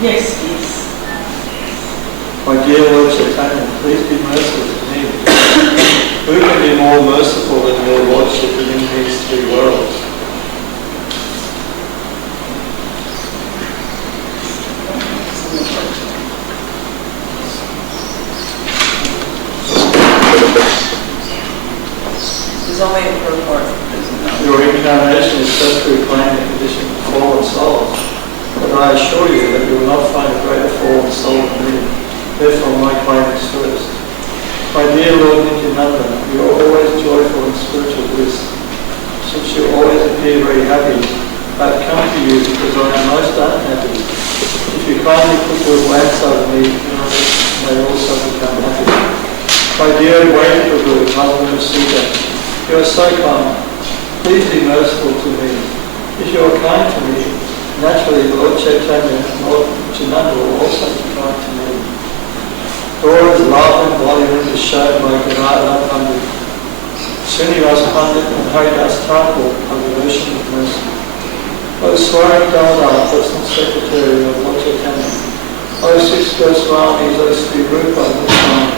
Yes, please. My dear Lord Caitanya, please be merciful to me. Who can be more merciful than your Lordship within these three worlds? There's only a purport. Your incarnation is just to reclaim the condition of fallen souls. But I assure you that you will not find a greater fallen soul than me. Therefore my claim is first. My dear Lord Nityananda, you are always joyful in spiritual bliss. Since you always appear very happy, I have come to you because I am most unhappy. If you kindly put your glance over me, you may also become happy. My dear Vaishnavu, husband of Sita, you are so kind. Please be merciful to me. If you are kind to me, naturally Lord Caitanya and Lord Nityananda will also be kind to me. Gaura's love and embodiment is shown by Govardhana Pandit. Srinivasa Pandit and Haridas Thakur are the ocean of mercy. O Swaram Damodar, personal secretary of Lord Caitanya. O six Goswamis, O Sri Rupa Goswami,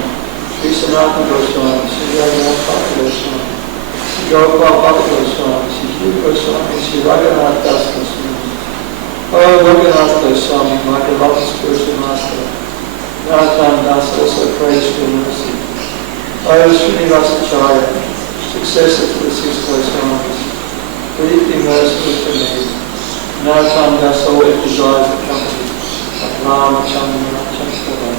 Sri Sanatana Goswami, Sri Raghunath Goswami, Sri Gopal Bhatta Goswami, Sri Hugh Goswami, Sri Raghunath Das Goswami. O Raghunath Goswami, my beloved spiritual master, Narottam Das also prays for mercy. O Srinivasacharya, successor to the six Goswamis, please be merciful to me. Narottam Das always desires the company of Rama Chandra Chandra.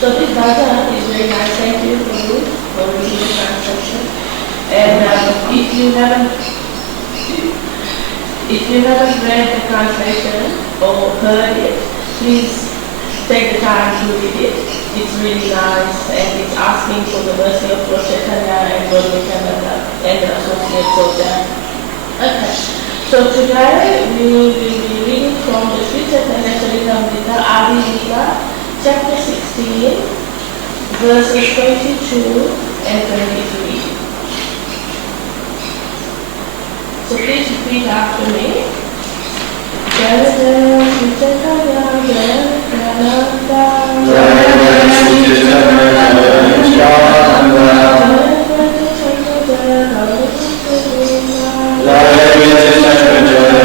So this bhajan is very nice. Thank you for reading the translation. And if you haven't read the translation or heard it, please take the time to read it. It's really nice and it's asking for the mercy of Lord Caitanya and Lord Nityananda and the associates of them. Okay, so today we will be reading from the Sri Caitanya Caritamrita Adi Lila, chapter 16, verses 22 and 23. So please repeat after me. Jaya Jaya Sri Caitanya Jaya Nityananda Jaya Sri Caitanya Jaya Nityananda Jaya Jaya Jaya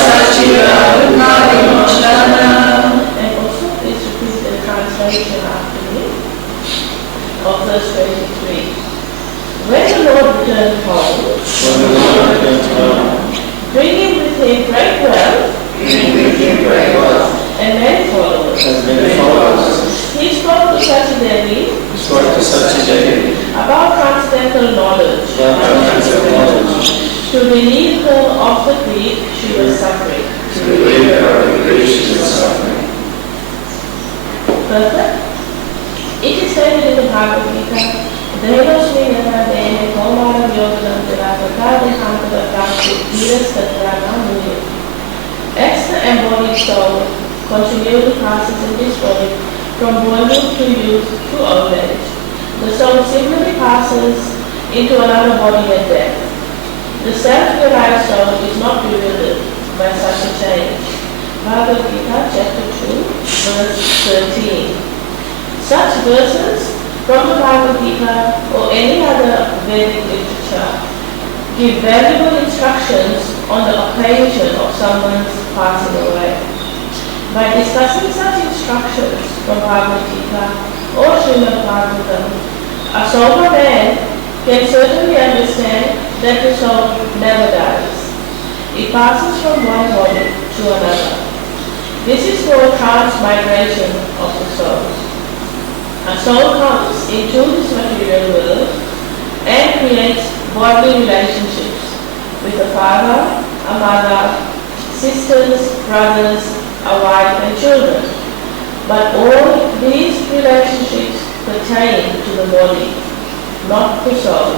Sachira and many followers. He spoke to Sachi Devi about transcendental knowledge to relieve her of the grief she was suffering. Perfect. It is stated in the Bhagavad Gita, Devasmi Nata Dene Komara Yoganam Devata Dehantara Prakti Dhiras Tatrana Muya. As the embodied soul continually passes in this body from boyhood to youth to old age, the soul simply passes into another body at death. The self-derived soul is not bewildered by such a change. Bhagavad Gita chapter 2 verse 13. Such verses from the Bhagavad Gita or any other Vedic literature give valuable instructions on the occasion of someone's passing away. By discussing such instructions from Bhagavad Gita or Srimad Bhagavatam, a sober man can certainly understand that the soul never dies. It passes from one body to another. This is called transmigration of the soul. A soul comes into this material world and creates bodily relationships with a father, a mother, sisters, brothers, a wife and children. But all these relationships pertain to the body, not the soul.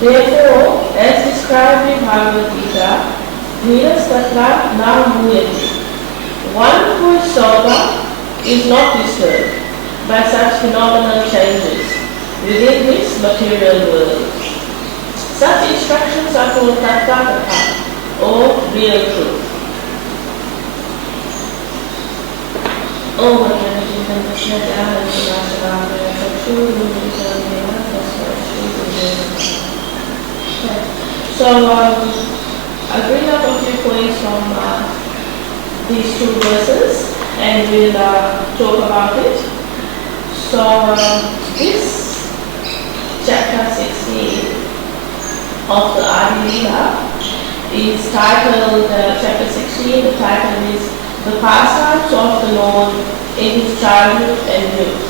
Therefore, as described in Bhagavad Gita, Dhiras Tatra Na Muyati. One who is sober is not disturbed by such phenomenal changes within this material world. Such instructions are called Tathagata or real truth. So I'll bring up a few points from these two verses and we'll talk about it. So this chapter 16 of the Adi Leela is titled, chapter 16, the title is The Pastimes of the Lord in His Childhood and Youth.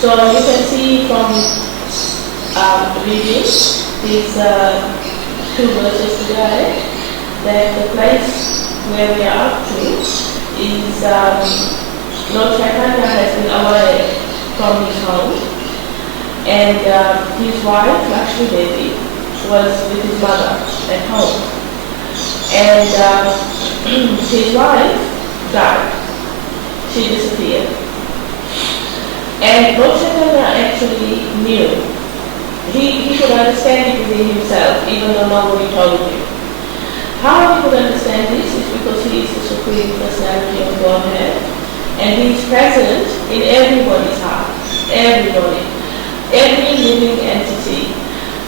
So you can see from reading these two verses today that the place where we are up to is Lord Caitanya has been away from his home and his wife, Lakshmi Devi, was with his mother at home. And his wife died. She disappeared. And Lord Caitanya actually knew. He could understand it within himself, even though nobody told him. How he could understand this is because he is the Supreme Personality of Godhead. And he is present in everybody's heart. Everybody. Every living entity.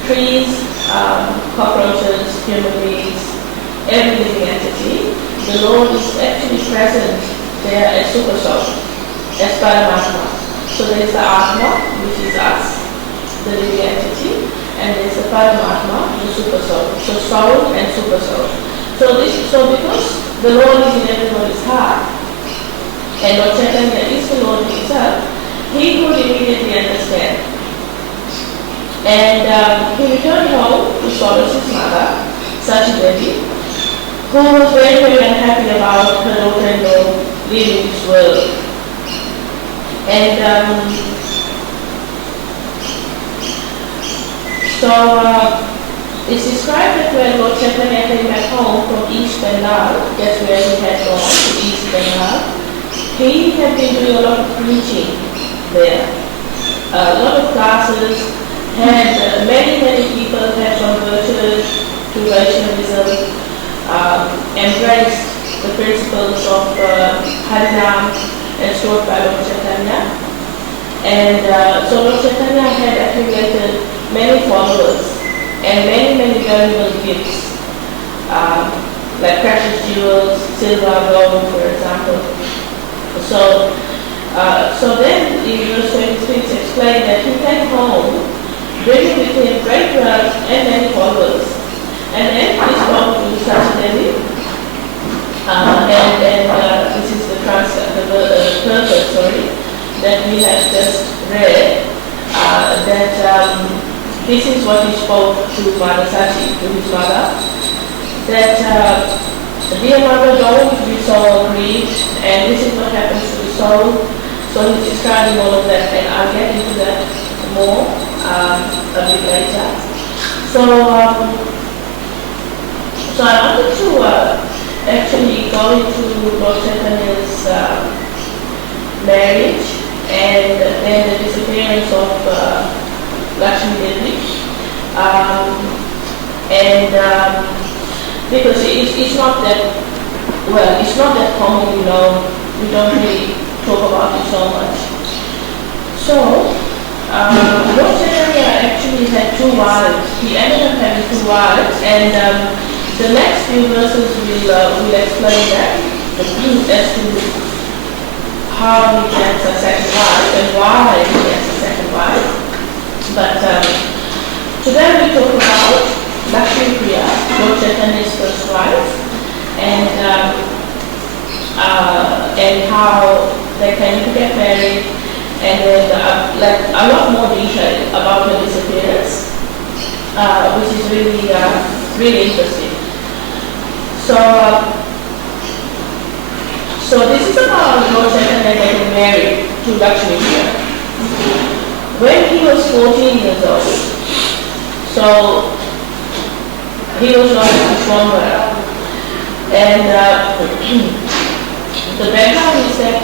Trees, cockroaches, human beings, every living entity. The Lord is actually present there as Super Soul, as Paramatma. So there is the Atma, which is us, the living entity, and there is the Paramatma, the Super Soul. So Soul and Super Soul. So because the Lord is in everybody's heart, and Lord Caitanya is the Lord himself, he could immediately understand. And he returned home to solace his mother, Sachi Devi, who was very, very unhappy about her daughter-in-law leaving this world. And it's described that when Lord Caitanya came back home from East Bengal, that's where he had gone, to East Bengal, he had been doing a lot of preaching there, a lot of classes, and many people had converted to Vaishnavism, embraced the principles of Harinam as taught by Lord Caitanya. And so Lord Caitanya had accumulated many followers and many valuable gifts, like precious jewels, silver, gold, for example. So then in verse 23 it's explained that he came home bringing with him great wealth and many followers. And then he spoke to Sachi Devi, and this is that we have just read, this is what he spoke to Dasi, to his mother, that dear mother, don't be so grieved, and this is what happens to the soul. So he's describing all of that, and I'll get into that more a bit later. So I wanted to actually go into Lord Chaitanya's marriage and then the disappearance of Lakshmi Devi, because it's not that, well, it's not that common, we don't really talk about it so much. So, Lord Chaitanya actually had two wives. He ended up having two wives, and the next few verses will explain that, as to how he gets a second wife and why he gets a second wife. But today we talk about Lakshmi Priya, Lord Chaitanya's first wife, and how they came to get married, and then like a lot more detail about her disappearance, which is really really interesting. So this is about Lord Chaitanya getting married to Lakshmi Priya. When he was 14 years old, so he was not a Vishwambara, and the background is that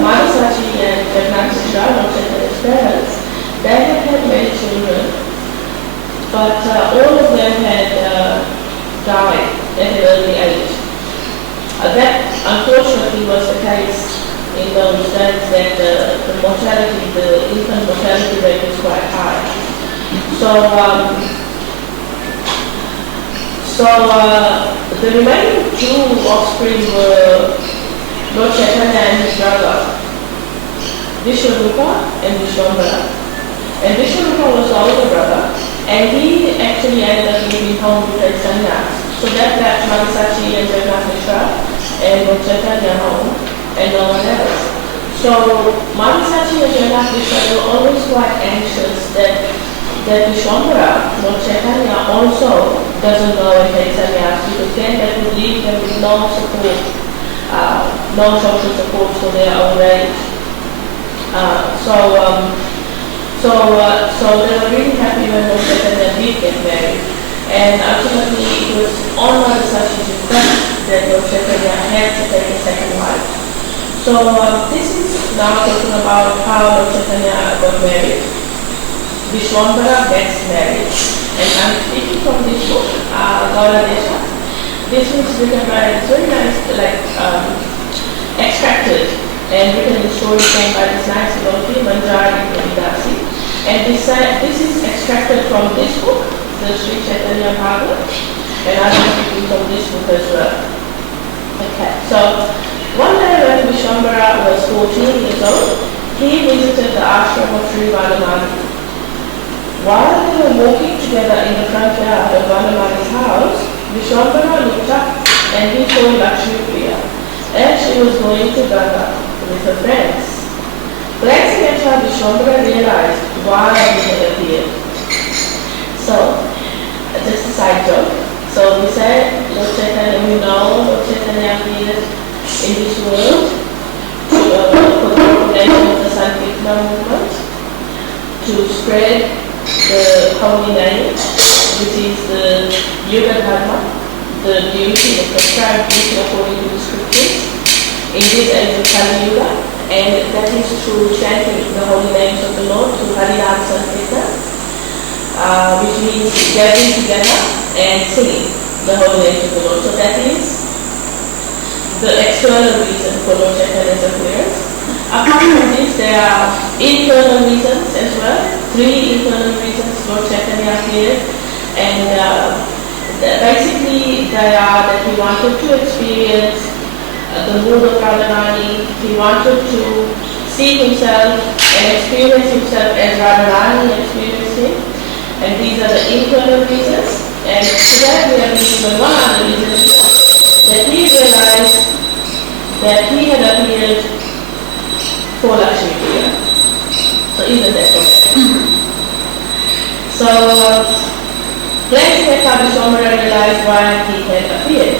Madhasachi and Caitanya, Lord Chaitanya's parents, they had many children, but all of them had died at an early age. That unfortunately was the case in those days, that the mortality, the infant mortality rate was quite high. So the remaining two offspring were Lord Caitanya and his brother, Vishwarupa and Vishwambara. And Vishwarupa was the older brother, and he actually ended up leaving home to take sannyas. So that left Madhasachi and Jagannath and Lord Chaitanya home, and no one else. So Madhasachi and Jagannath were always quite anxious that Vishwambara, Lord Chaitanya, also doesn't go and take sannyas, because then that would leave them with no support, no social support for their old age. So they were really happy when Lord Chaitanya did get married. And ultimately it was on Madhasachi's request that Lord Chaitanya had to take a second wife. So this is now talking about how Lord Chaitanya got married. Vishwambara gets married. And I'm speaking from this book, Govardhana. This was written by, it's very nice, extracted and written in story form by this nice devotee, Manjari and Dasi. And this is extracted from this book, the Sri Caitanya Bhagavad, and I'm speaking from this book as well. Okay, so one day when Vishwambara was 14 years old, he visited the ashram of Sri Vadamani. While they were walking together in the front yard of Vadamani's house, Vishwambara looked up and he saw Lakshmi Priya as she was going to Ganga with her friends. Glancing at her, Vishwambara realized why he had appeared. So, just a side joke. So we said, Lord Chaitanya, we know Lord Chaitanya appeared in this world for the propagation of the Sankirtana movement, to spread the holy name, which is the Yoga Dharma, the duty, the prescribed duty according to the scriptures, in this age of Kali Yuga, and that is through chanting the holy names of the Lord through Harinam Sankirtana. Which means gathering together and singing the holy names of the Lord. So that is the external reason for Lord Chaitanya's appearance. Apart from this, there are internal reasons as well. 3 internal reasons Lord Chaitanya appeared, and basically they are that he wanted to experience the mood of Radharani. He wanted to see himself and experience himself as Radharani experienced him. And these are the internal reasons. And today we are reading one other reason, that he realized that he had appeared for Lakshmi Priya. Vishwambara realized why he had appeared.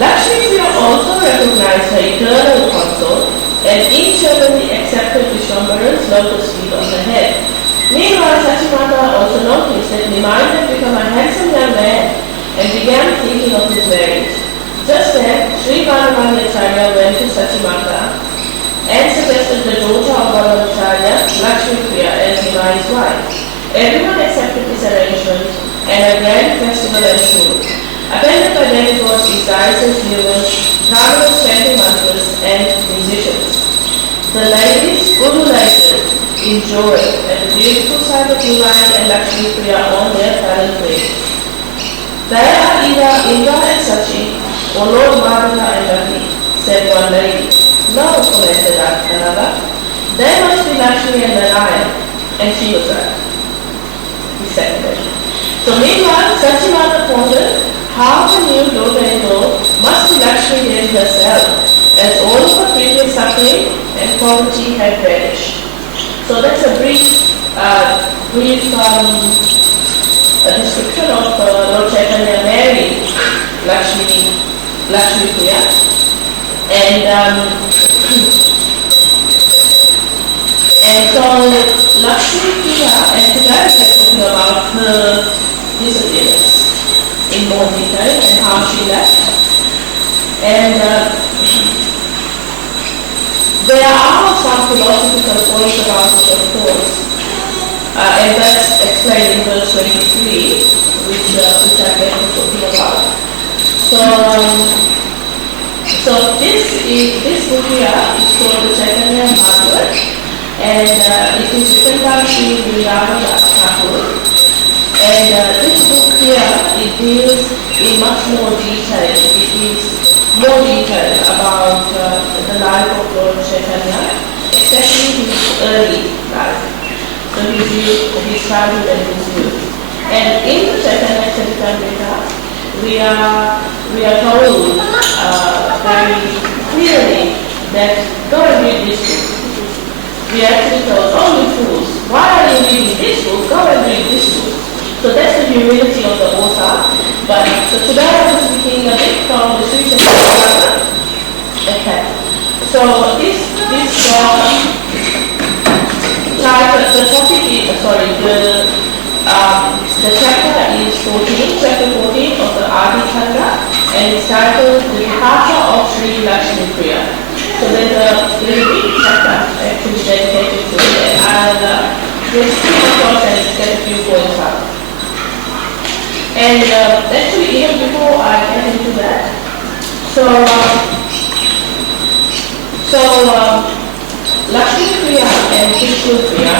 Lakshmi Priya also recognized her eternal consort and internally accepted Vishwambara's lotus feet on her head. Meanwhile, Sachimata also noticed that Nimai had become a handsome young man and began thinking of his marriage. Just then, Sri Vallabhacharya went to Sachimata and suggested the daughter of Vallabhacharya, Lakshmi Priya, as Nimai's wife. Everyone accepted this arrangement and a grand festival ensued, attended by demigods, exercises, healers, travelers, chanting mantras, and musicians. The ladies ululated in joy at the beautiful sight of Nimai and Lakshmi Priya on their talent way. They are either Indra and Sachi, or Lord Madhava and Ravi, said one lady. No, commented another. They must be Lakshmi and Narayan, and she was right. He said that. So meanwhile, Sachimata pondered how the new daughter-in-law must be Lakshmi Devi herself, as all of her previous suffering and poverty had vanished. So that's a brief description of Lord Caitanya marrying Lakshmi Priya. And so Lakshmi Priya, and today we're talking about her disappearance in more detail and how she left. And there are some philosophical points about it, of course, and that's explained in verse 23, which I get to talking about. So this book here is called the Caitanya Bhagavat, and it is written by Sri Vrindavan Thakur. And this book here, it deals in much more detail. It gives more detail about the life of Lord Caitanya, especially his early life. So his childhood and his youth. And in the Caitanya Caritamrita, we are told very clearly that go and read this book. We are actually told, only fools, why are you reading this book? Go and read this book. So that's the humility of the author. But so today I was speaking a bit from the Sri Caitanya. Okay. So the topic is, the chapter is 14, chapter 14 of the Adi Chanda, and it's titled The Departure of Sri Lakshmi Priya. So there's a big chapter actually dedicated to it, and I'll just skip across and get a few points out. And actually, even before I get into that, Lakshmi Priya and Vishnu Priya,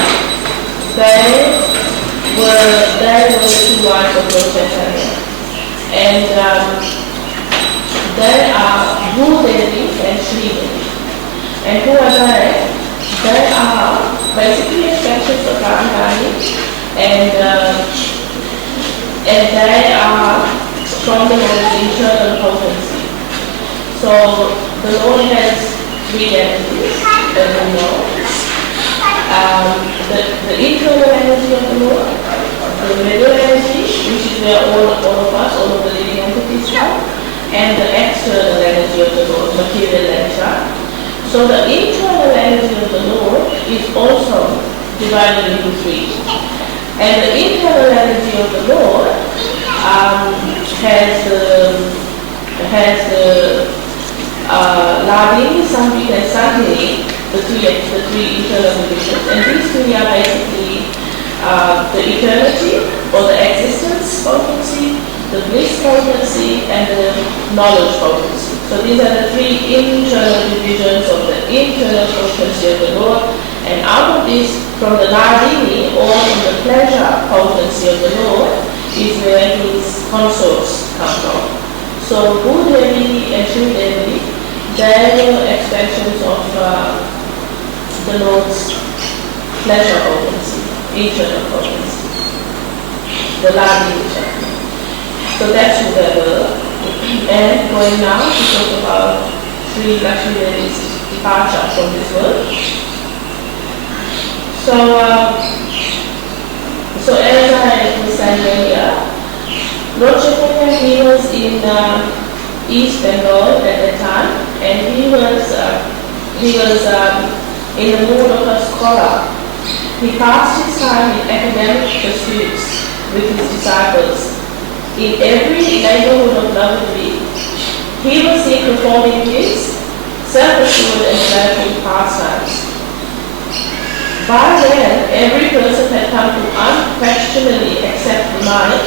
they were the two wives of Lord Caitanya. And they are Devi and Sri Devi. And who are they? They are basically extensions of Govardhana, and they are from the Lord's internal potency. So the Lord has three entities, as we know. The internal energy of the Lord, the middle energy, which is where all of us, all of the living entities come, and the external energy of the Lord, material nature. So the internal energy of the Lord is also divided into three. And the internal energy of the Lord has Ladini, Sambhika, and Sandhini, the three internal divisions, and these three are basically the eternity or the existence potency, the bliss potency, and the knowledge potency. So these are the three internal divisions of the internal potency of the Lord, and out of this, from the Ladini or from the pleasure potency of the Lord, is where his consorts come from. So Devi and Sri Devi, they were expressions of the Lord's pleasure potency, internal potency, the Ladini chakra. So that's who they were. And going now to talk about Sri Lakshmi Devi's departure from this world. So as I was saying earlier, Lord Chaitanya, he was in East Bengal at that time, and he was in the mood of a scholar. He passed his time in academic pursuits with his disciples. In every neighborhood of Navadvip, he was seen performing his self-assured and playful pastimes. By then, every person had come to unquestionably accept the mind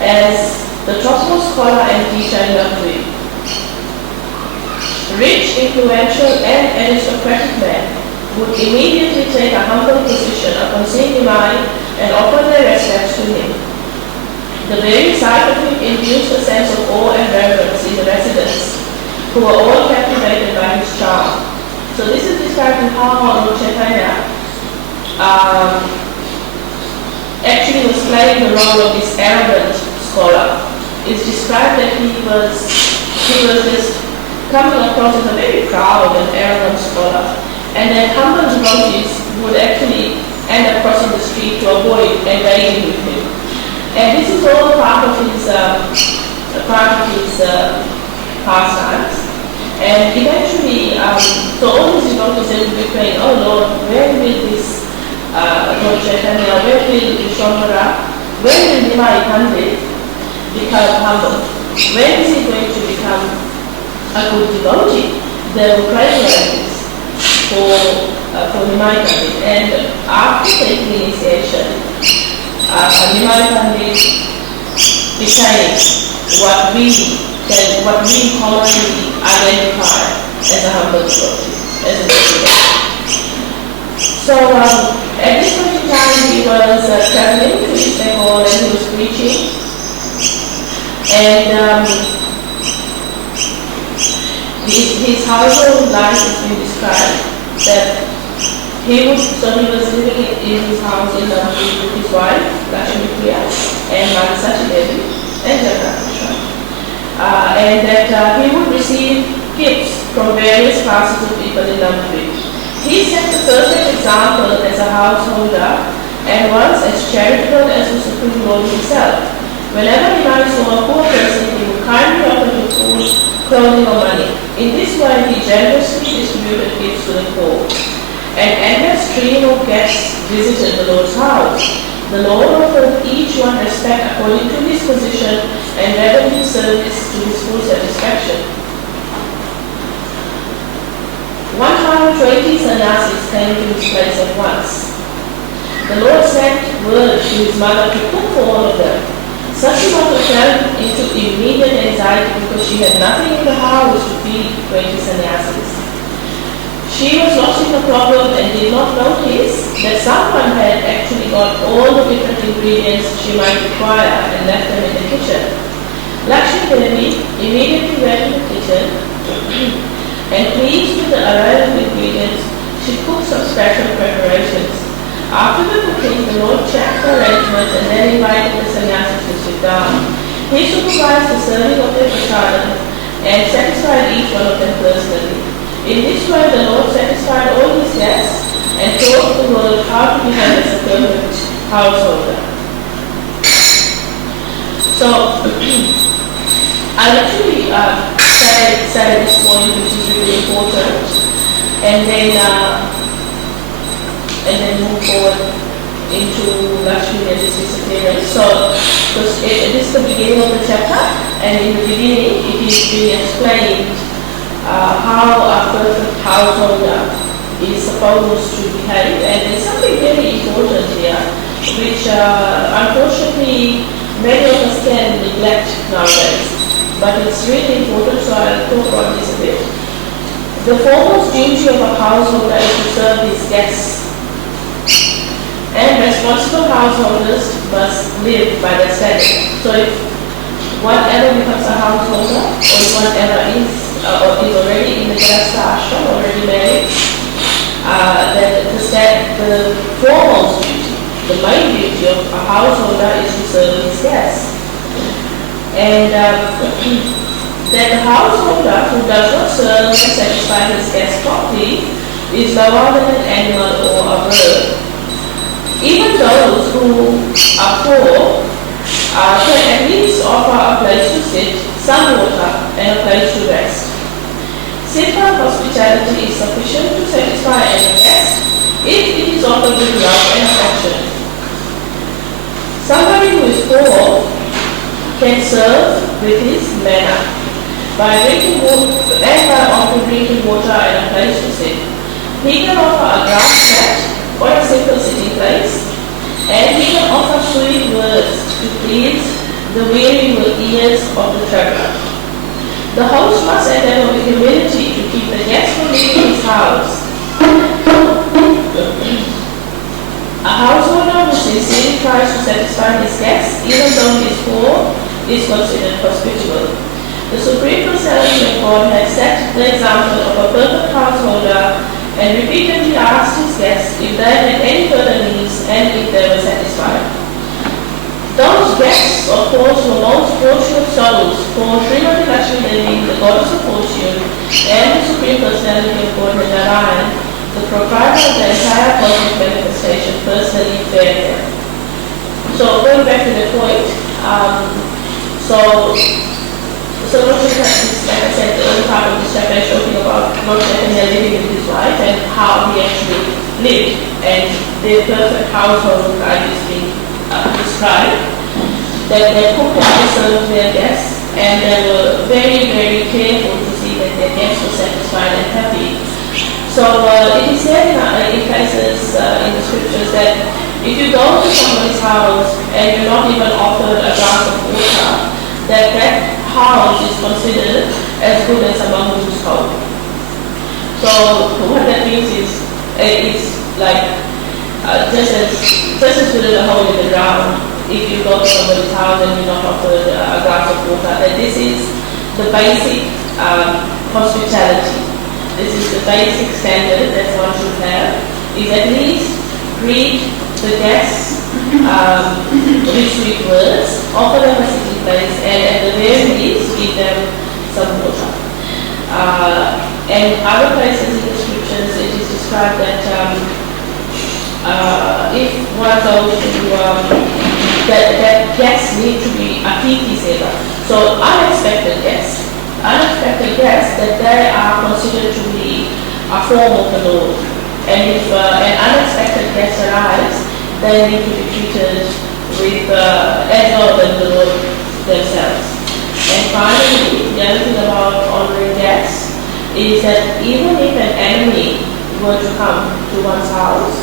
as the topmost scholar and teacher in Navadvip. Rich, influential, and aristocratic men would immediately take a humble position upon seeing the mind and offer their respects to him. The very sight of him induced a sense of awe and reverence in the residents, who were all captivated by his charm. So this is describing how Lord Chaitanya actually was playing the role of this arrogant scholar. It's described that he was just coming across as a very proud and arrogant scholar, and then humble devotees would actually end up crossing the street to avoid engaging with him. And this is all part of his pastimes. And eventually, so all these devotees will be praying, oh Lord, when will this Lord Chaitanya, when will Vishwambara, when will Nimai Pandit become humble? When is he going to become a good devotee? They will pray like this for Nimai Pandit. And after taking initiation, Nimai Pandit became what we commonly identify as a humble devotee, as a devotee. So at this point in time, he was traveling to East Bengal and he was preaching. And his household life has been described that he was living in his house in with his wife, Lakshmi Priya, and Mother Devi, and Jagannath. And that he would receive gifts from various classes of people in Navadvip. He set the perfect example as a householder and was as charitable as the Supreme Lord himself. Whenever he saw a poor person, he would kindly offer him food, clothing or money. In this way, he generously distributed gifts to the poor. An endless stream of guests visited the Lord's house. The Lord offered each one respect according to his position and rendered his service to his full satisfaction. 120 sannyasis came to his place at once. The Lord sent word to his mother to cook for all of them. Such a mother fell into immediate anxiety because she had nothing in the house to feed 20 sannyasis. She was lost in the problem and did not notice that someone had actually got all the different ingredients she might require and left them in the kitchen. Lakshmi Devi immediately went to the kitchen and pleased with the array of ingredients, she cooked some special preparations. After the cooking, the Lord checked the arrangements and then invited the sannyasis to sit down. He supervised the serving of their prasadam and satisfied each one of them personally. In this way, the Lord satisfied all his guests and taught the world how to behave as a perfect householder. So, I'll actually say this point, which is really important, and then move forward into Lakshmi and his disappearance. So, this is the beginning of the chapter, and in the beginning, it is being explained how a perfect householder is supposed to behave, and there's something very important here, which unfortunately many of us can neglect nowadays. But it's really important, so I'll talk about this a bit. The foremost duty of a householder is to serve his guests. And responsible householders must live by that standard. So if one ever becomes a householder, or if one ever is already in the Grihastha ashram, already married, then the foremost duty, the main duty of a householder is to serve his guests. And that the householder who does not serve and satisfy his guests properly is lower than an animal or a bird. Even those who are poor can at least offer a place to sit, some water, and a place to rest. Simple hospitality is sufficient to satisfy any guest if it is offered with love and affection. Somebody who is poor can serve with his manner by drinking water and by offering drinking water and a place to sit. He can offer a grass mat or a simple sitting place, and he can offer sweet words to please the weary ears of the traveler. The host must endeavor with humility to keep the guest from leaving his house. A householder who sincerely tries to satisfy his guests, even though he is poor, is considered hospitable. The Supreme Personality of God has set the example of a perfect householder and repeatedly asked his guests if they had any further needs and if they were satisfied. Those guests, of course, were most fortunate souls, for Srimati Lakshmi Devi, the goddess of fortune, and the Supreme Personality of Godhead Narayan, the proprietor of the entire cosmic manifestation, personally fared them. So, going back to the point, so Lord Chaitanya, like I said, the early part of this chapter is talking about Lord Chaitanya living with his wife and how he actually lived, and the perfect household life is being described, that they cooked and served their guests, and they were very, very careful to see that their guests were satisfied and happy. So it is said in places in the scriptures that if you go to somebody's house and you're not even offered a glass of water, that house is considered as good as a mongoose home. So what that means is it's like just as good as a hole in the ground. If you go to somebody's house and you're not offered a glass of water, that this is the basic hospitality. This is the basic standard that one should have, is at least greet the guests with sweet words, offer them a sitting place, and at the very least give them some water. And other places in the scriptures it is described that if one goes to that guests need to be atiti seva, so unexpected guests that they are considered to be a form of the Lord, and if an unexpected guest arrives, they need to be treated with as though than the Lord themselves. And finally, the other thing about honoring guests is that even if an enemy were to come to one's house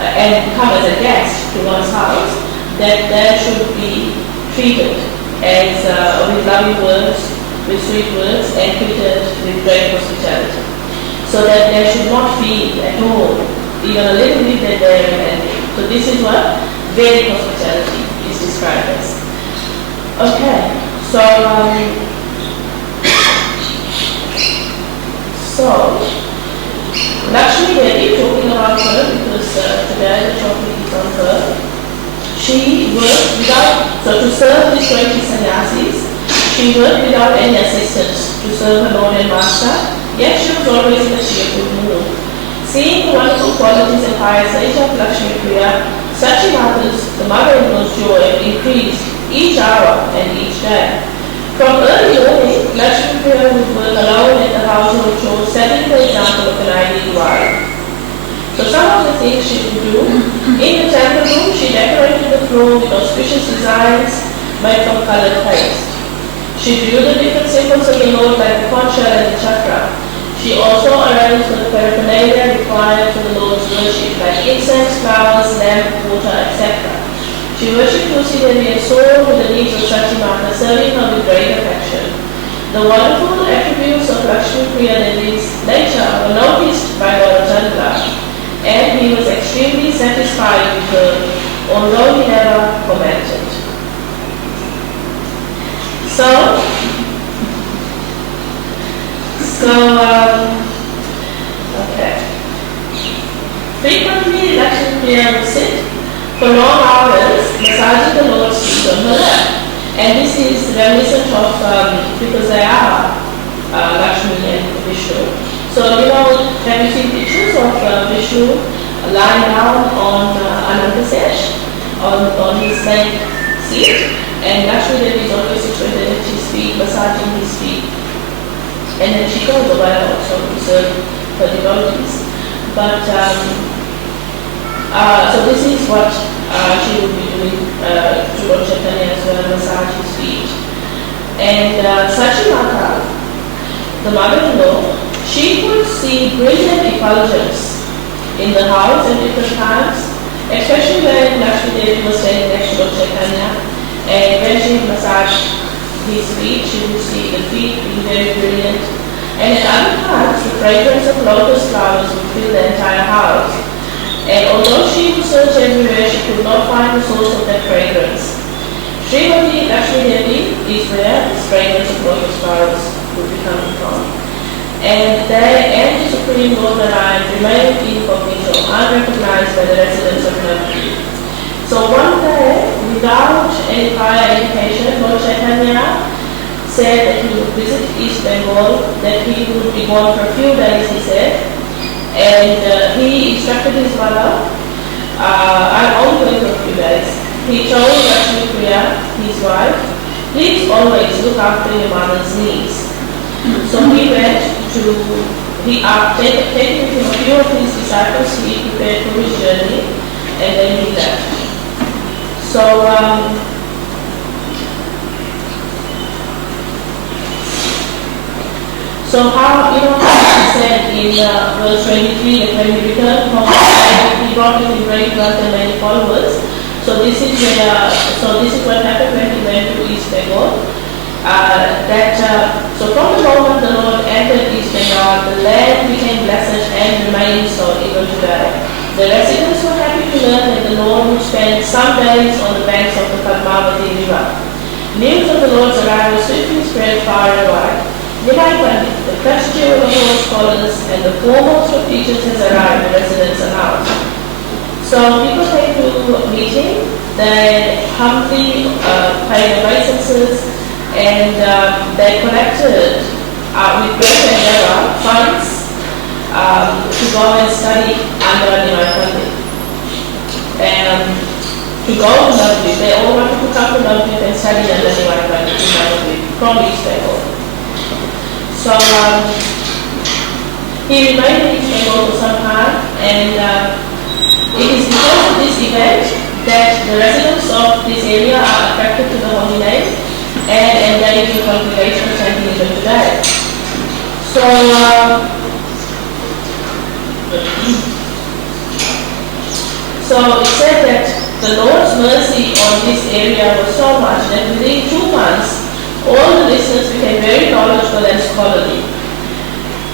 and come as a guest to one's house, that they should be treated as with loving words, with sweet words, and treated with great hospitality, so that they should not feel at all, even a little bit, that they are offended. So this is what very hospitality is described as. Okay, so Lakshmi Devi, talking about her, because today the topic is on her. She worked without, so to serve these 20 sannyasis, she worked without any assistance to serve her Lord and Master, yet she was always in a cheerful mood. Seeing the wonderful qualities and pious nature of Lakshmi Priya, Sachimata's, the mother-in-law's joy, increased each hour and each day. From early morning, Lakshmi Priya would work alone at the household chores, setting the example of an ideal wife. So some of the things she would do, in the temple room, she decorated the floor with auspicious designs made from colored paste. She drew the different symbols of the Lord like the conch shell and the chakra. She also arranged the paraphernalia required for the Lord's worship, like incense, flowers, lamp, water, etc. She worshipped Tulsi Devi and saw to the needs of Sachimata, serving her with great affection. The wonderful attributes of Lakshmi Priya Devi's nature were noticed by Govardhana, and he was extremely satisfied with her, although he never commented. Okay. Frequently, Lakshmi Priya would sit for long hours, massaging the Lord's feet on her lap. And this is reminiscent of, because they are Lakshmi and Vishnu. So, have you seen pictures of Vishnu lying down on Anantasesh, on his snake seat, And Lakshmi Devi is always situated at his feet, massaging his feet. And then she goes away also to serve her devotees. But, so this is what she would be doing to Lord Chaitanya as well, massage his feet. And Sachimata, the mother-in-law, she could see brilliant effulgence in the house at different times, especially when Lakshmi Devi was standing next to Lord Chaitanya. And when she massaged his feet, she would see the feet being very brilliant. And at other times, the fragrance of lotus flowers would fill the entire house. And although she would search everywhere, she could not find the source of that fragrance. Srimati Lakshmi Devi is where this fragrance of lotus flowers would be coming from. And they and the Supreme Lord Narayan remained incognito, unrecognized by the residents of Navadvip. So one day, without any prior indication, Lord Chaitanya said that he would visit East Bengal, that he would be gone for a few days, he said. And he instructed his mother, I'm only going for a few days. He told Lakshmi Priya, his wife, please always look after your mother's needs. So he went to, taking with him a few of his disciples, he prepared for his journey, and then he left. So how, he said in verse 23 that when he returned home, he brought with him great wealth and many followers. So this is what happened when he went to East Bengal. So from the moment the Lord entered East Bengal, the land became blessed and remains so even today. The residents were happy to learn that the Lord would spend some days on the banks of the Padmavati River. News of the Lord's arrival swiftly spread far and wide. Nilai, the prestigious of all scholars and the foremost of teachers has arrived, the residents announced. So people came to meet him, they humbly paid obeisances, and they collected with great endeavor funds to go and study under Nilai Pandit. And to go to Navadvip, they all wanted to come to Navadvip and study under Nilai Pandit in Navadvip from East Bengal. So he remained in East Bengal for some time, and it is because of this event that the residents of this area are attracted to the holy name and engage in congregation chanting even today. So it said that the Lord's mercy on this area was so much that within 2 months, all the listeners became very knowledgeable and scholarly.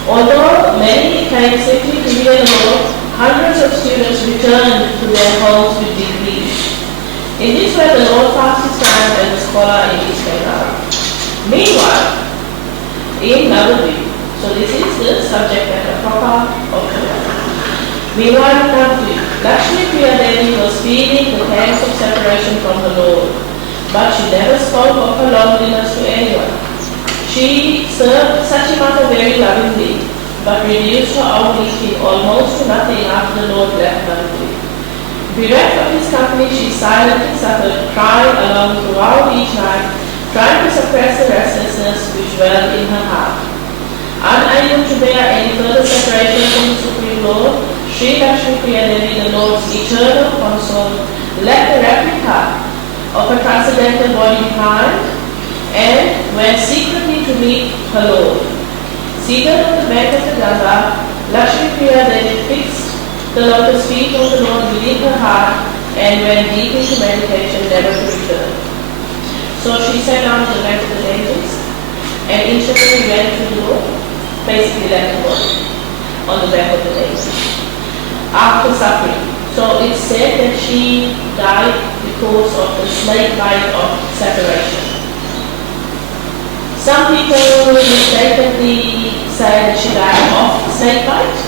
Although many came simply to hear the Lord, hundreds of students returned to their homes with degrees. In this way, the Lord passed his time as a scholar in East Bengal. Meanwhile, in Navadvip, so this is the subject matter proper of the matter. Meanwhile, in Navadvip, Lakshmi Priya Devi was feeling the pangs of separation from the Lord, but she never spoke of her loneliness to anyone. She served Sachimata very lovingly, but reduced her own eating almost to nothing after the Lord left Navadvip. Bereft of his company, she silently suffered, crying alone throughout each night, trying to suppress the restlessness which dwelled in her heart. Unable to bear any further separation from the Supreme Lord, Sri Lakshmi Priya Devi, the Lord's eternal consort, left the replica of her transcendental body behind and went secretly to meet her Lord. Seated on the bank of the Ganga, Lakshmi Priya Devi fixed the lotus feet of the Lord within her heart and went deep into meditation, never to return. So she sat down to the bank of the Ganges and instantly went to the Lord, basically left the body on the bank of the Ganges after suffering. So it's said that she died because of the snake bite of separation. Some people mistakenly say that she died of snake bite,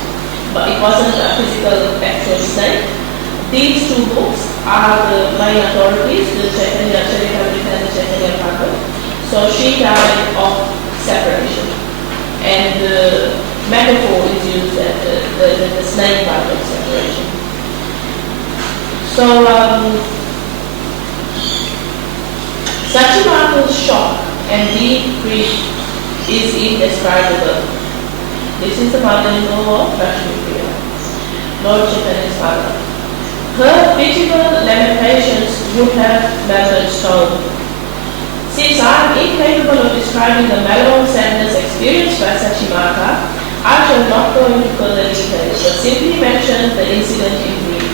but it wasn't a physical actual snake. These 2 books are the main authorities, the Caritamrita and the Caitanya. So she died of separation, and the metaphor is used as the snake bite of separation. So Sachimata's shock and deep grief is indescribable. This is the mother-in-law of Lakshmi-Priya, Lord Chaitanya's mother. Her pitiful lamentations would have melted stone. Since I am incapable of describing the mellow sadness experienced by Sachimata, I shall not go into further details, but simply mention the incident in brief.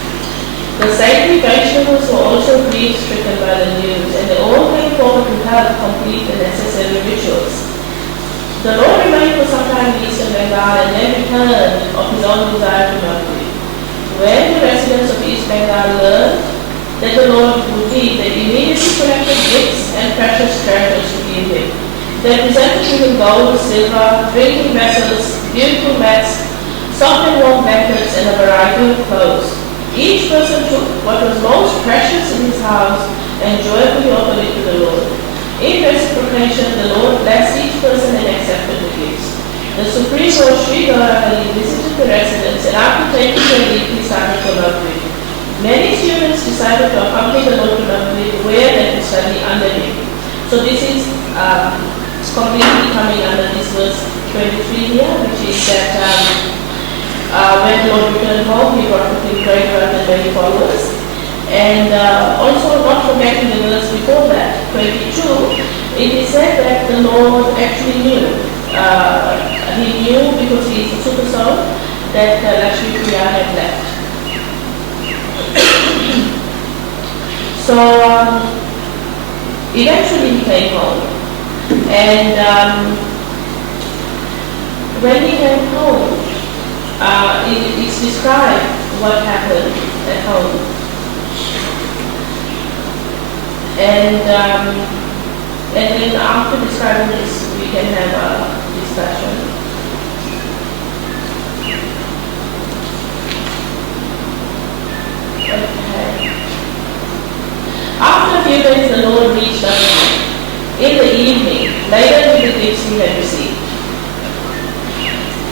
The saintly Vaishnavas were also grief-stricken by the news, and they all came forward to help complete the necessary rituals. The Lord remained for some time in eastern Bengal and then returned of his own desire to Nagpur. When the residents of East Bengal learned that the Lord would leave, they immediately collected gifts and precious treasures to give him. They presented to him gold, silver, drinking vessels, beautiful mats, soft and warm blankets, and a variety of clothes. Each person took what was most precious in his house and joyfully offered it to the Lord. In reciprocation, the Lord blessed each person and accepted the gifts. The Supreme Lord Sri Govardhana visited the residents, and after taking their leave, he started for Nagpur. Many students decided to accompany the Lord to Nagpur, where they could study under him. So this is completely coming under this verse 23 here, which is that when the Lord returned home, he brought with him great wealth and many followers. And also, not forgetting the verse before that, 22, it is said that the Lord actually knew. He knew, because he is a super soul, that Lakshmi Priya had left. So eventually he came home, and when he came home, it's described what happened at home. And then after describing this, we can have a discussion. Okay. After a few days, the Lord reached us in the evening, laden with the gifts he had received.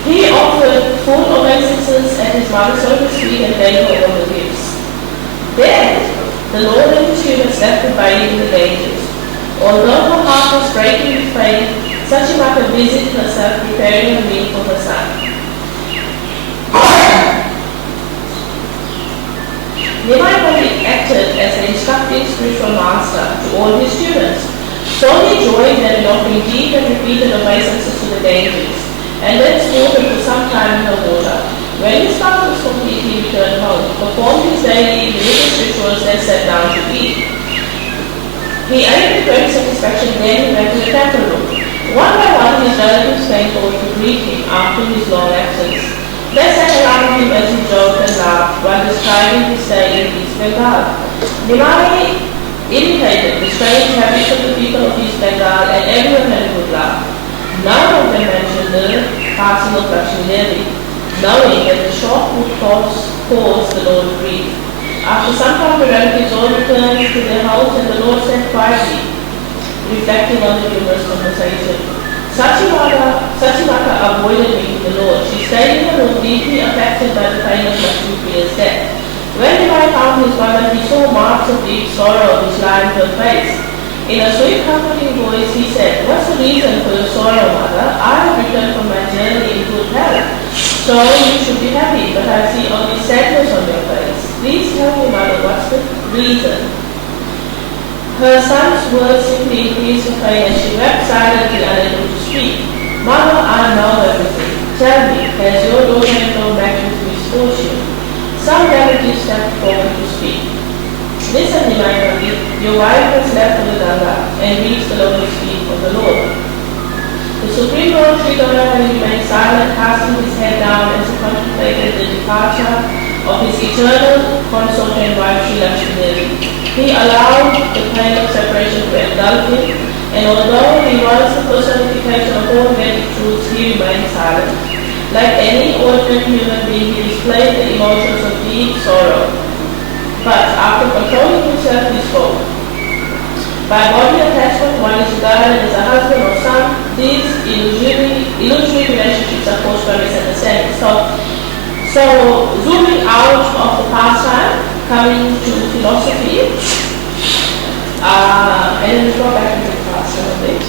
He offered full obeisances at his mother's service feet and gave her all the gifts. Then, the Lord and his students left the baby in the gauges. Although her heart was breaking with pain, Sachimata busied herself preparing a meal for her son. Nimai acted as an instructing spiritual master to all his students. So he joined them in offering deep and repeated obeisances to the deities, and then sported for some time in the water. When his fast was complete, he returned home, performed his daily religious rituals, and sat down to eat. He ate with great satisfaction, then he went to the temple room. One by one, his relatives came forward to greet him after his long absence. They sat around him as he joked and laughed while describing his stay in East Bengal. Nimai indicated the strange habits of the people of East Bengal, and everyone had a good laugh. None of them mentioned the passing of Lakshmi Devi, knowing that the shock would cause the Lord grief. After some time, the relatives all returned to their house, and the Lord sat quietly, reflecting on the humorous conversation. Sachimata avoided meeting the Lord. She stayed in her room, deeply affected by the pain of Lakshmi Priya's death. When Devi found his mother, he saw marks of deep sorrow which lined her face. In a sweet, comforting voice, he said, "What's the reason for your sorrow, mother? I have returned from my journey in good health, so you should be happy, but I see only sadness on your face. Please tell me, mother, what's the reason?" Her son's words simply increased her pain, and she wept silently, unable to speak. "Mother, I know everything. Tell me, has your daughter-in-law met with misfortune?" Some relatives stepped forward to speak. "Listen, Nimai, your wife has left for the Ganga and reached the lotus feet of the Lord." The Supreme Lord Sri Govardhana remained silent, casting his head down as he contemplated the departure of his eternal consort and wife Sri Lakshmi Devi. He allowed the pain of separation to engulf him, and although he was the personification of all Vedic truths, he remained silent. Like any ordinary human being, he displayed the emotions of deep sorrow. But after controlling himself, he spoke. By body attachment, one is regarded as a husband or son. These illusory relationships are caused by misunderstanding. So zooming out of the pastime, coming to philosophy, And then we go back into the class a little bit.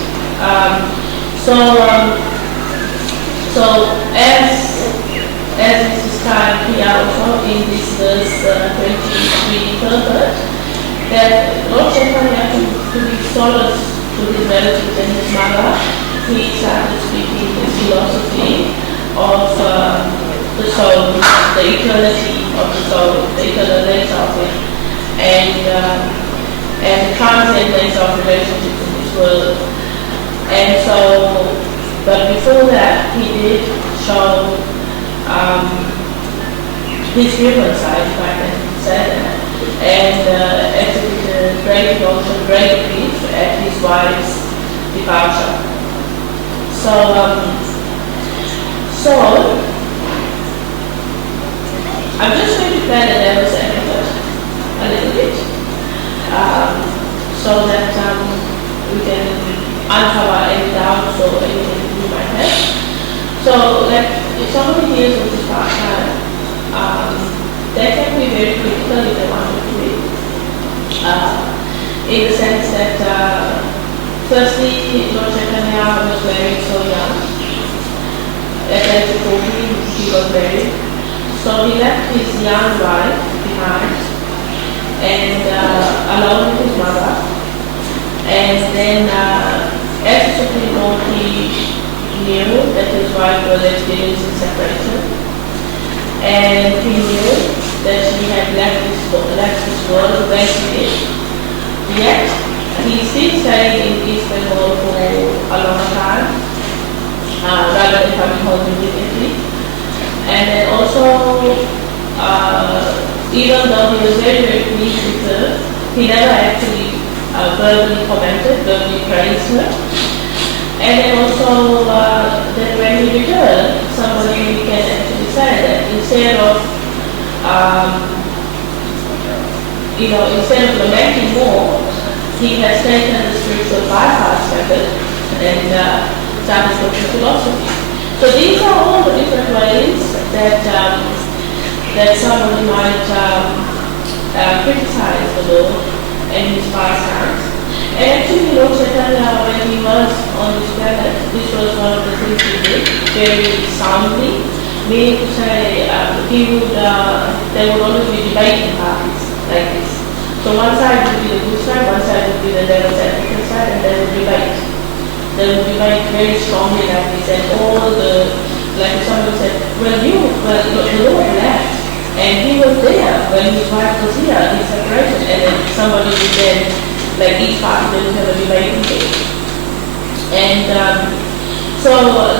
So as is described here also in this verse 23 further, that Lord Chaitanya, to be solace to his relatives and his mother, he started speaking his philosophy of the soul, the eternity of the soul, the eternal nature of it, and the transcendence of relationships in this world. And so, but before that, he did show his human side, if I can say that, and exhibited great emotion, great grief at his wife's departure. So I'm just going to play the devil's advocate a little bit, so that we can uncover any doubts or anything you might have. So, like, if somebody hears of this part-time, they can be very critical if they want to be, in the sense that, firstly, Lord Caitanya was married so young. At the age of 14, he was married. So he left his young wife behind, and along with his mother. And then, as a Supreme Lord, he knew that his wife was experiencing separation, and he knew that she had left this world when she did. Yet, he still stayed in East Bengal for a long time, rather than coming home immediately. And then also, even though he was very, very pleased with her, he never actually verbally commented, verbally praised her. And then also, that when he returned, somebody can actually say that instead of lamenting more, he has taken the spiritual bypass method and started talking philosophy. So these are all the different ways that somebody might criticize the Lord and his pastimes. And actually, Lord Chaitanya, when he was on this planet, this was one of the things he did very soundly, meaning to say there would always be debating parties like this. So one side would be the good side, one side would be the devil's advocate side, and they would debate. They would debate very strongly like this, and like somebody said, the Lord left, and he was there when his wife was here, he separated, and then somebody would then, like each party, they would have a debating thing. And so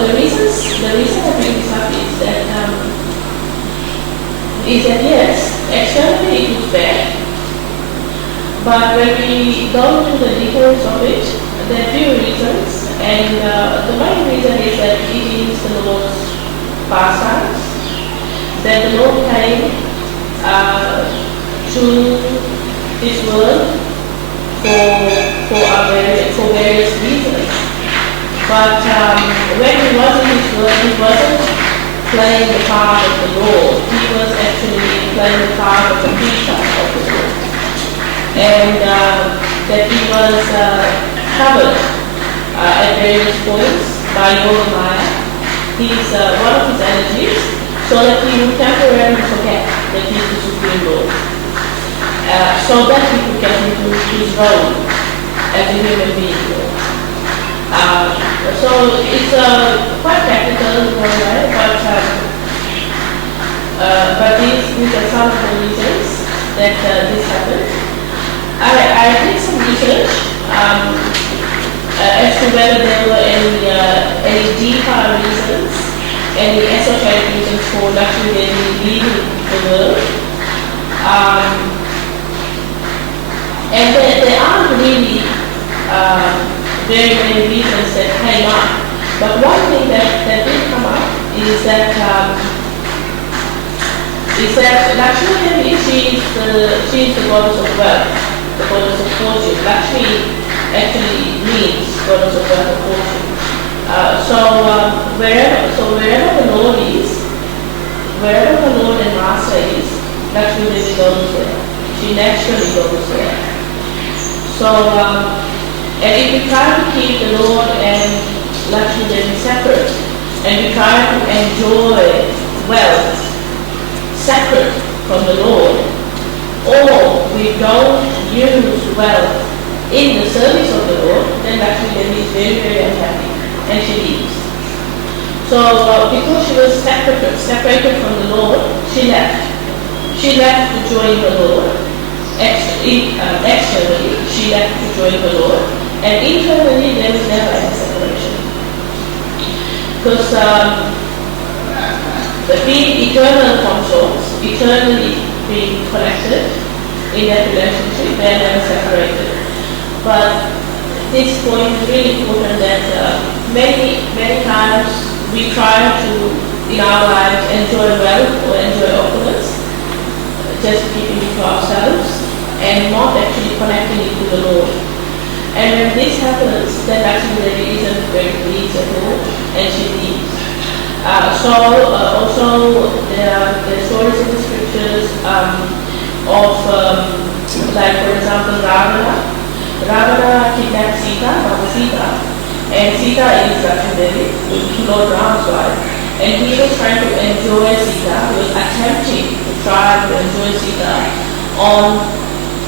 the reason I bring this up is that yes, externally it looks bad, but when we go into the details of it, there are few reasons, and the main reason is that it is the Lord's pastimes, that the Lord came to this world for various reasons. But when he was in this world, he wasn't playing the part of the Lord. He was actually playing the part of the preacher of the Lord. And that he was covered at various points by Yoga Maya. He's one of his energies, so that he would temporarily forget that he is the Supreme Lord. So that he could get into his role as a human being. So it's quite practical in one way, but these are some of the reasons that this happened. I did some research as to whether there were any deeper reasons, any esoteric reasons for Lakshmi Devi leaving the world. And there aren't really very many reasons that came up. But one thing that did come up is that Lakshmi Devi, she's the goddess of wealth, the goddess of fortune. Lakshmi actually means goddess of wealth and fortune. Wherever the Lord is, wherever the Lord and Master is, Lakshmi Devi goes there. She naturally goes there. So, and if we try to keep the Lord and Lakshmi Devi separate, and we try to enjoy wealth separate from the Lord, or we don't use wealth in the service of the Lord, then Lakshmi Devi is very, very unhappy, and she leaves. So because she was separated from the Lord, she left. She left to join the Lord. Externally, she left to join the Lord, and internally there was never any separation. Because being eternal consorts, eternally being connected in that relationship, they are never separated. But this point is really important that many times we try to, in our lives, enjoy wealth or enjoy opulence, just keeping it to ourselves and not actually connecting it to the Lord. And when this happens, then actually there isn't very pleased at all, and she leaves. Also there are stories in the scriptures of, like for example, Ravana. Ravana kidnapped Sita, and Sita is Lakshmi Devi, Lord Ram's wife, and he was trying to enjoy Sita. He was attempting to try to enjoy Sita on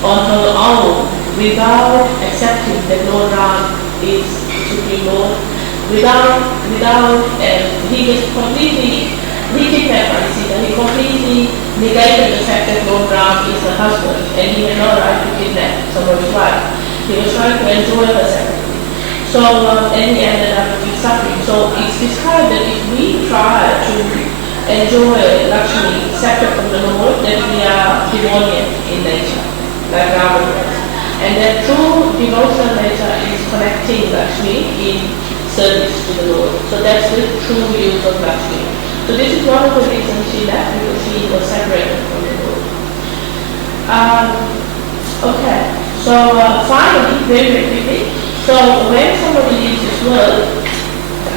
her own without accepting that Lord Ram is the Supreme Lord. He just completely kidnapped Sita. He completely negated the fact that Lord Ram is her husband, and he had no right to kidnap somebody's wife. He was trying to enjoy her separately. So, and he ended up with suffering. So it's described that if we try to enjoy Lakshmi separate from the Lord, then we are demoniac in nature, like Ravana was. And that true devotional nature is connecting Lakshmi in service to the Lord. So that's the true use of Lakshmi. So this is one of the reasons she left, because she was separated from the Lord. Okay. So finally, very, very quickly, so when somebody leaves this world,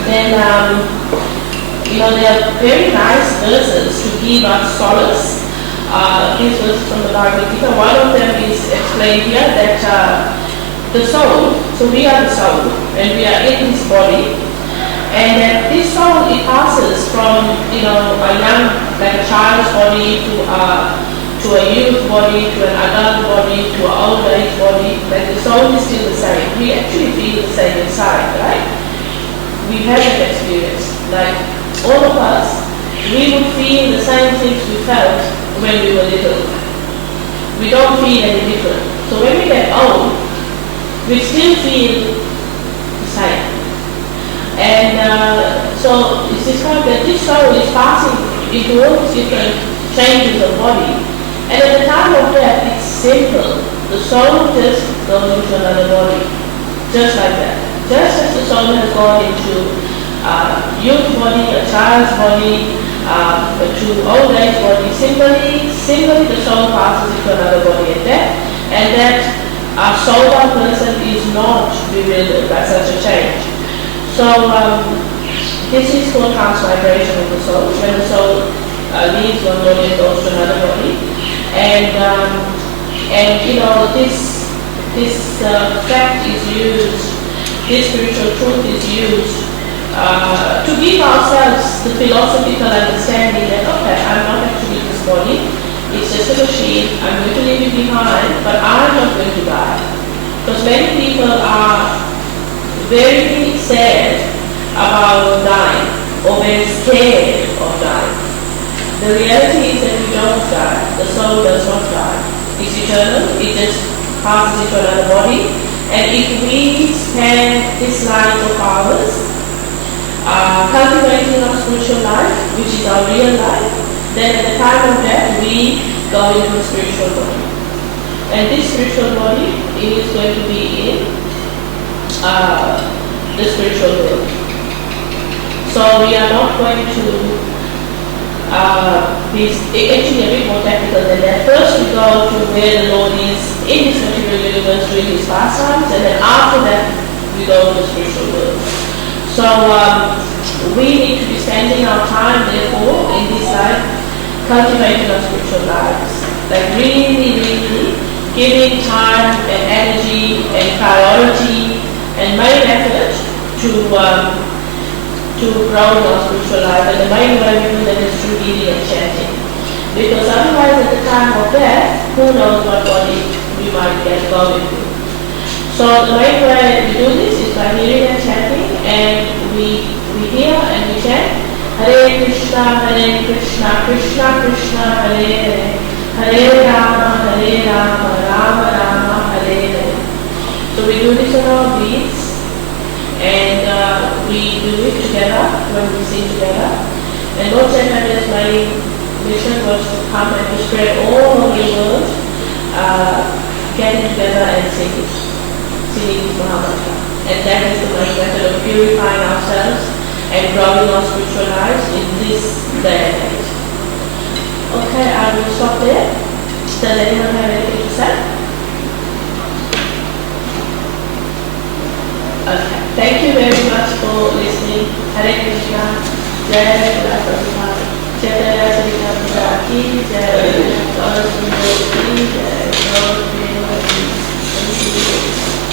then there are very nice verses to give us solace. These verses from the Bhagavad Gita. One of them is explained here that the soul, so we are the soul, and we are in this body, and that this soul, it passes from a young, like a child's body to a youth body, to an adult body, to an old age body. Like the soul is still the same. We actually feel the same inside, right? We have that experience. Like all of us, we would feel the same things we felt when we were little. We don't feel any different. So when we get old, we still feel the same. And so it's described that this soul is passing into all these different changes of body. And at the time of death, it's simple. The soul just goes into another body, just like that. Just as the soul has gone into youth body, a child's body, to old age body, simply the soul passes into another body at death, and that a soul-bound person is not bewildered by such a change. So this is called transmigration of the soul, when the soul leaves one body and goes to another body. And this fact is used, this spiritual truth is used to give ourselves the philosophical understanding that, okay, I'm not actually this body, it's just a machine, I'm going to leave it behind, but I'm not going to die. Because many people are very sad about dying, or very scared of dying. The reality is that we don't die. The soul does not die. It's eternal. It just passes into another body. And if we spend this life of ours cultivating our spiritual life, which is our real life, then at the time of death we go into a spiritual body. And this spiritual body is going to be in the spiritual world. So we are not going to it's actually a bit more technical than that. First we go to where the Lord is in this material universe doing his pastimes, and then after that we go to the spiritual world. So we need to be spending our time, therefore, in this life, cultivating our spiritual lives. Like really giving time and energy and priority and main effort to grow your spiritual life, and the main way we do that is through healing and chanting. Because otherwise at the time of death, who knows what body we might get going through. So the main way we do this is by hearing and chanting, and we hear and we chant Hare Krishna, Krishna Krishna, Hare Hare, Hare Rama, Rama Rama, Hare Hare. So we do this on our beats, and we do it together when we sing together. And Lord Chaitanya's main mission was to come and to spread all over the world, getting together and singing this Mahamantra. And that is the main method of purifying ourselves and growing our spiritual lives in this day and age. Okay, I will stop there. Does anyone have anything to say? Okay, thank you very much for listening. Hare Krishna, Jai Prabhupada, Chaitanya Caritamrita ki Jai, Lord Sundar ki Jai, Lord Devi ki Jai.